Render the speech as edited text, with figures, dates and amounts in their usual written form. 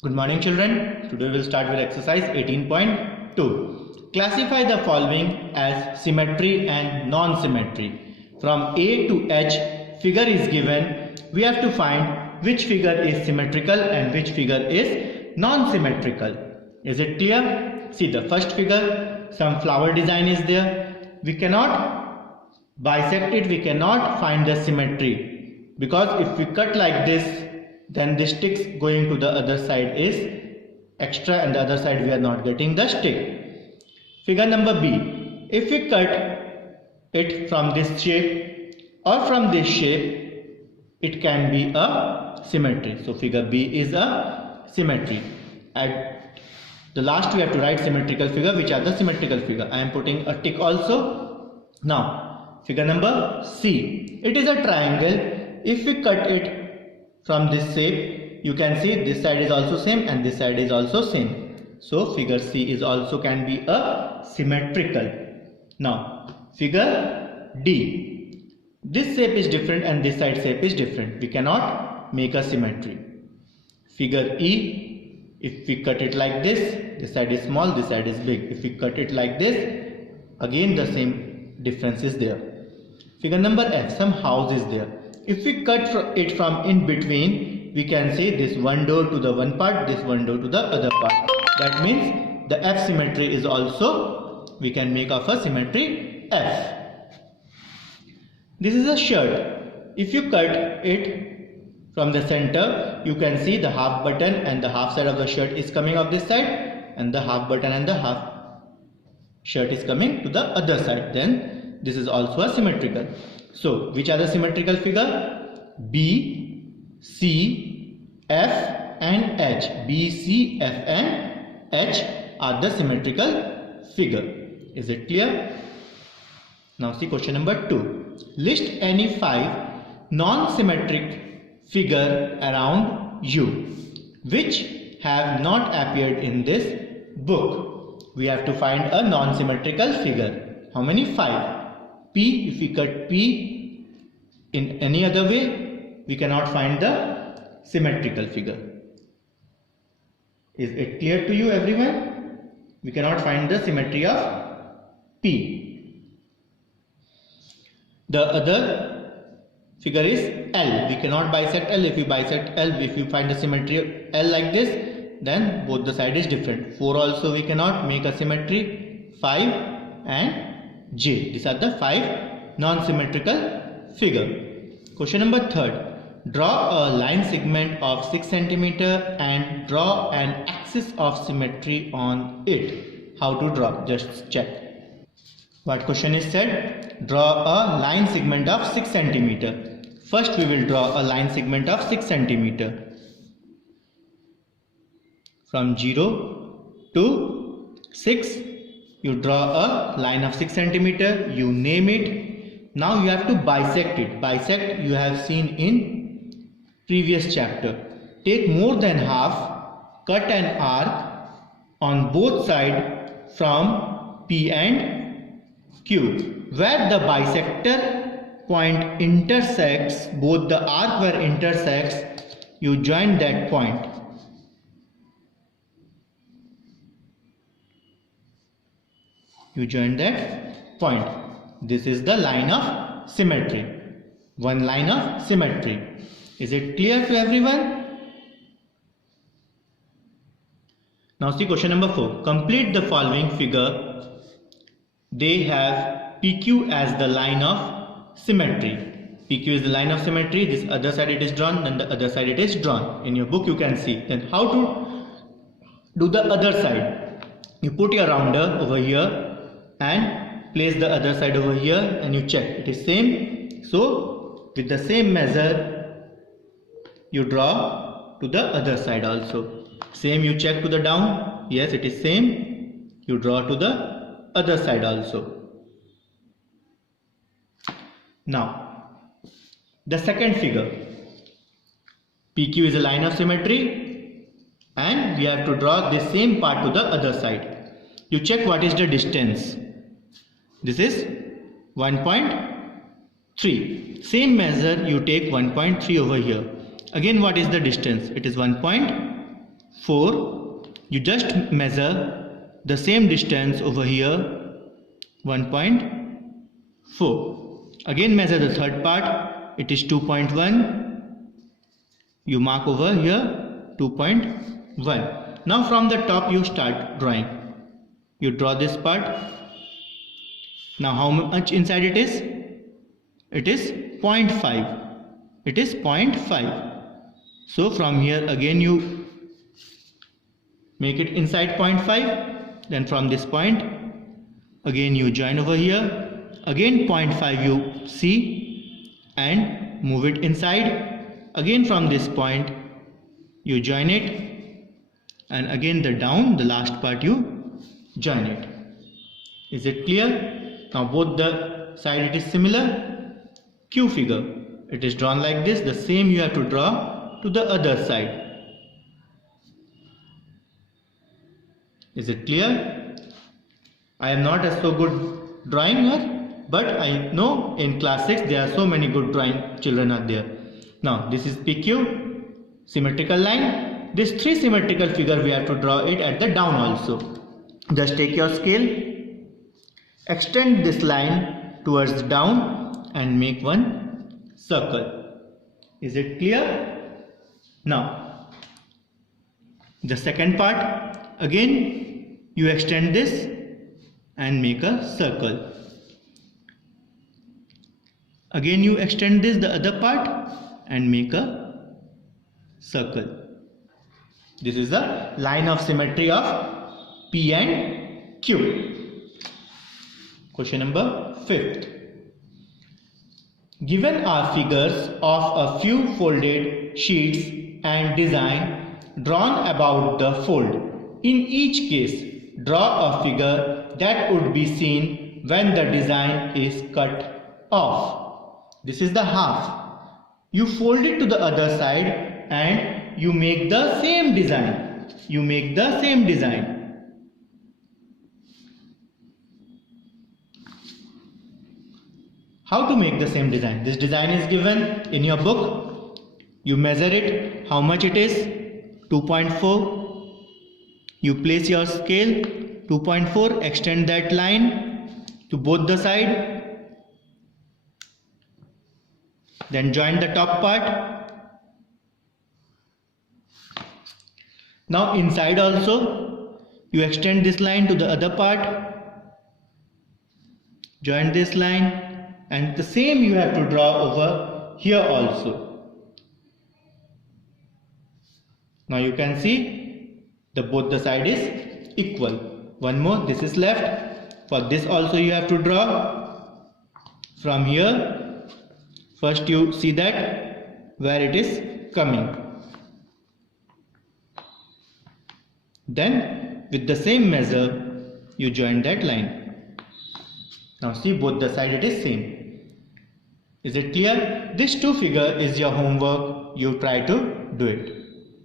Good morning children. Today we will start with exercise 18.2. Classify the following as symmetry and non-symmetry. From A to H figure is given. We have to find which figure is symmetrical and which figure is non-symmetrical. Is it clear? See the first figure, some flower design is there. We cannot bisect it, we cannot find the symmetry, because if we cut like this, then the sticks going to the other side is extra and the other side we are not getting the stick. Figure number B, if we cut it from this shape or from this shape, it can be a symmetry. So figure B is a symmetry. At the last we have to write symmetrical figure. Which are the symmetrical figure? I am putting a tick also. Now figure number C, it is a triangle. If we cut it from this shape, you can see this side is also same and this side is also same. So figure C is also can be a symmetrical. Now figure D, this shape is different and this side shape is different. We cannot make a symmetry. Figure E, if we cut it like this side is small, this side is big. If we cut it like this, again the same difference is there. Figure number F, some house is there. If we cut it from in between, we can say this one door to the one part, this one door to the other part. That means the F symmetry is also, we can make of a symmetry F. This is a shirt. If you cut it from the center, you can see the half button and the half side of the shirt is coming off this side, and the half button and the half shirt is coming to the other side. Then this is also a symmetrical. So which are the symmetrical figure? B, C, F and H. B, C, F and H are the symmetrical figure. Is it clear? Now see question number 2. List any 5 non-symmetric figure around you which have not appeared in this book. We have to find a non-symmetrical figure. How many? 5. P, if we cut P in any other way, we cannot find the symmetrical figure. Is it clear to you everyone? We cannot find the symmetry of P. The other figure is L. We cannot bisect L. If we bisect L, if you find the symmetry of L like this, then both the side is different. 4 also we cannot make a symmetry. 5 and J. These are the 5 non-symmetrical figure. Question number 3. Draw a line segment of 6 cm and draw an axis of symmetry on it. How to draw? Just check. What question is said? Draw a line segment of 6 cm. First we will draw a line segment of 6 cm. From 0 to 6. You draw a line of 6 cm, you name it. Now you have to bisect it. Bisect you have seen in previous chapter. Take more than half, cut an arc on both sides from P and Q. Where the bisector point intersects, both the arc where intersects, you join that point. You join that point. This is the line of symmetry. One line of symmetry. Is it clear to everyone? Now see question number 4. Complete the following figure. They have PQ as the line of symmetry. PQ is the line of symmetry. This other side it is drawn, then the other side it is drawn. In your book you can see. Then how to do the other side? You put your rounder over here and place the other side over here and you check it is same. So with the same measure you draw to the other side also. Same you check to the down. Yes, it is same. You draw to the other side also. Now the second figure. PQ is a line of symmetry and we have to draw the same part to the other side. You check what is the distance. This is 1.3. Same measure you take 1.3 over here. Again what is the distance? It is 1.3. 4. You just measure the same distance over here, 1.4. Again measure the third part, it is 2.1. You mark over here 2.1. Now from the top you start drawing. You draw this part. Now how much inside it is? It is 0.5. It is 0.5. So from here again you make it inside 0.5. Then from this point again you join over here. Again 0.5 you see and move it inside. Again from this point you join it, and again the last part you join it. Is it clear? Now both the side it is similar. Q figure, it is drawn like this. The same you have to draw to the other side. Is it clear? I am not a so good drawing, but I know in class 6 there are so many good drawing children are there. Now this is PQ, symmetrical line. This 3 symmetrical figure we have to draw it at the down also. Just take your scale, extend this line towards the down and make one circle. Is it clear? Now the second part, again you extend this and make a circle. Again you extend this the other part and make a circle. This is the line of symmetry of P and Q. Question number 5th. Given are figures of a few folded sheets and design drawn about the fold. In each case, draw a figure that would be seen when the design is cut off. This is the half. You fold it to the other side and you make the same design. You make the same design. How to make the same design? This design is given in your book. You measure it, how much it is, 2.4. You place your scale, 2.4, extend that line to both the side. Then join the top part. Now inside also, you extend this line to the other part. Join this line. And the same you have to draw over here also. Now you can see both the side is equal. One more, this is left. For this also you have to draw from here. First you see that where it is coming. Then with the same measure you join that line. Now see both the side it is same. Is it clear? This 2 figure is your homework. You try to do it.